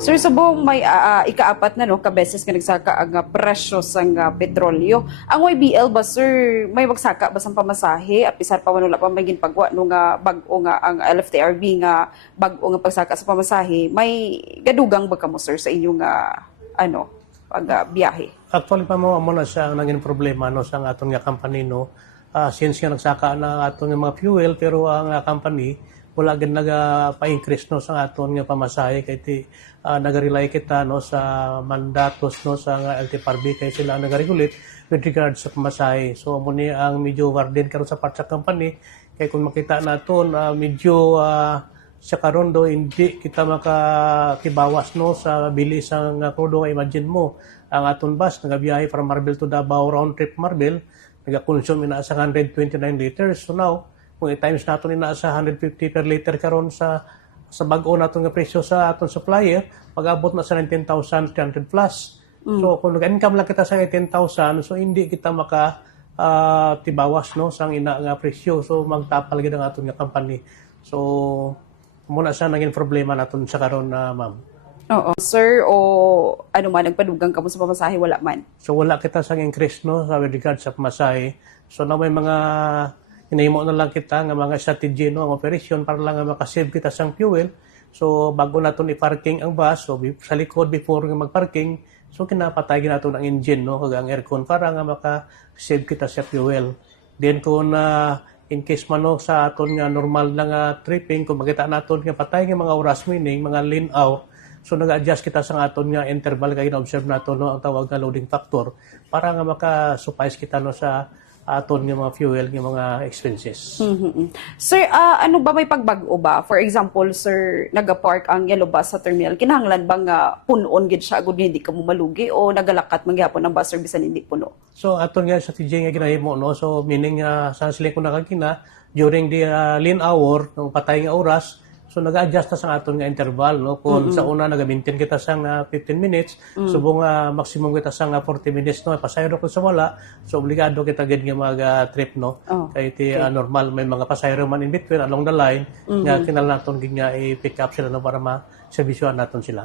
Sir, subong may ikaapat na no kabeses nga nagsaka ang presyo sang petrolyo. Ang YBL ba sir, may magsaka ba sang pamasahe apisar pa wala pa may ginpagwa no nga bag-o nga ang LFTRB nga bag-o nga pagsaka sa pamasahe, may gadugang ba kamo sir sa inyong biyahe? Actually pa mo na siya ang naging problema no sa aton nga company no. Since nga nagsaka na aton nga mga fuel pero ang company wala gid nagapa-increase no sa aton nga pamasahe kay ti nagarely kita no sa mandatos no sa LTFRB kay sila nagaregulate with regards sa pamasahe. So mo ni ang medyo warden karon sa part sa company kay kung makita naton medyo sa karon do hindi kita makakibawas no sa bilis ang crudo. Imagine mo ang aton bus nagabiyahe from Marbel to Davao round trip Marbel naga-consume ina sa 129 liters. So now kung i-times natin ina sa 150 per liter karon sa bag-o naton nga presyo sa aton supplier, pag-abot na sa 19,300 plus. So kung nag-income lang kita sa 18,000, so hindi kita maka tibawas no sang ina nga presyo. So magtapal gid ang aton nga company. So muna sa naging problema naton sa karon na ma'am. Oo. Sir, o ano man, nagpadugang ka mo sa pamasahe, wala man? So wala kita sang increase no sa with regards sa pamasahe. So na may mga hinahimo na lang kita nga mga strategy no ang operasyon para lang makasave kita sang fuel. So bago naton i-parking ang bus, so sa likod before nga mag-parking, so kinapatay naton ang engine no kag ang aircon para nga maka-save kita sa fuel. Then kung in case man no, sa aton nga normal na nga tripping, kung makita naton nga patay nga mga oras meaning mga lean out, so nag-adjust kita sa aton nga interval kay na-observe naton no ang tawag nga loading factor para nga maka-suffice kita no sa aton nga mga fuel nga mga expenses. Sir, ano ba may pagbag-o ba? For example, sir, nagapark ang yellow bus sa terminal, kinahanglan bang punon gid siya agud hindi ka mo malugi o nagalakat mangyapon ang bus service hindi puno? So aton nga strategy nga ginahimo no, so meaning sa sila ko nakakina during the lean hour ng patay nga oras, so nag-adjust na sa aton nga interval no. Kung sa una nag-maintain kita sa 15 minutes, subong maximum kita sa 40 minutes no. Pasayro ko sa wala, so obligado kita gid nga mag-trip no. Kay ti normal may mga pasayro man in between along the line nga kinahanglan naton gid nga i-pick up sila no para ma-servisyohan naton sila.